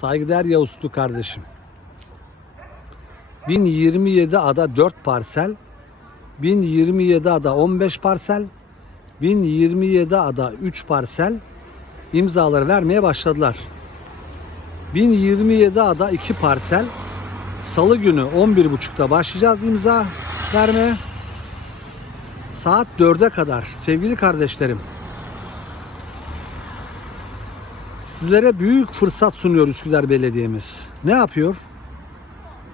Saygıdeğer Yavuzlu kardeşim. 1027 ada 4 parsel, 1027 ada 15 parsel, 1027 ada 3 parsel imzaları vermeye başladılar. 1027 ada 2 parsel. Salı günü 11.30'da başlayacağız imza vermeye. Saat 4'e kadar sevgili kardeşlerim. Sizlere büyük fırsat sunuyor Üsküdar Belediye'miz. Ne yapıyor?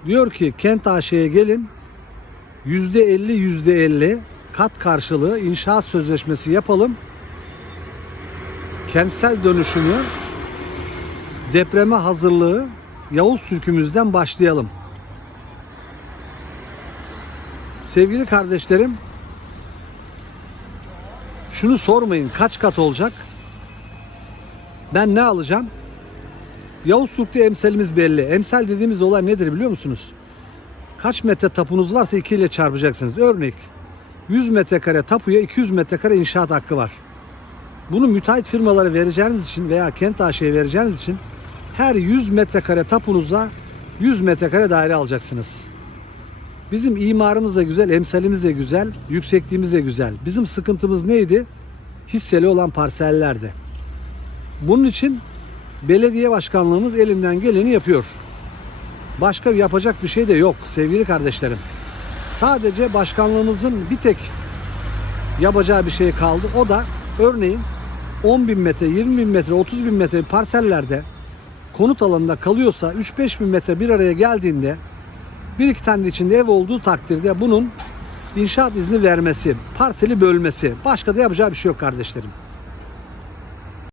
Diyor ki Kent AŞ'ye gelin. %50 %50 kat karşılığı inşaat sözleşmesi yapalım. Kentsel dönüşümü depreme hazırlığı Yavuz Türk'ümüzden başlayalım. Sevgili kardeşlerim şunu sormayın kaç kat olacak? Ben ne alacağım? Yavuz Türk'te emsalimiz belli. Emsal dediğimiz olay nedir biliyor musunuz? Kaç metre tapunuz varsa 2 ile çarpacaksınız. Örnek 100 metrekare tapuya 200 metrekare inşaat hakkı var. Bunu müteahhit firmalara vereceğiniz için veya kent AŞ'ye vereceğiniz için her 100 metrekare tapunuza 100 metrekare daire alacaksınız. Bizim imarımız da güzel, emsalimiz de güzel, yüksekliğimiz de güzel. Bizim sıkıntımız neydi? Hisseli olan parsellerdi. Bunun için belediye başkanlığımız elinden geleni yapıyor. Başka yapacak bir şey de yok sevgili kardeşlerim. Sadece başkanlığımızın bir tek yapacağı bir şey kaldı. O da örneğin 10 bin metre, 20 bin metre, 30 bin metre parsellerde konut alanında kalıyorsa 3-5 bin metre bir araya geldiğinde bir iki tane de içinde ev olduğu takdirde bunun inşaat izni vermesi, parseli bölmesi. Başka da yapacağı bir şey yok kardeşlerim.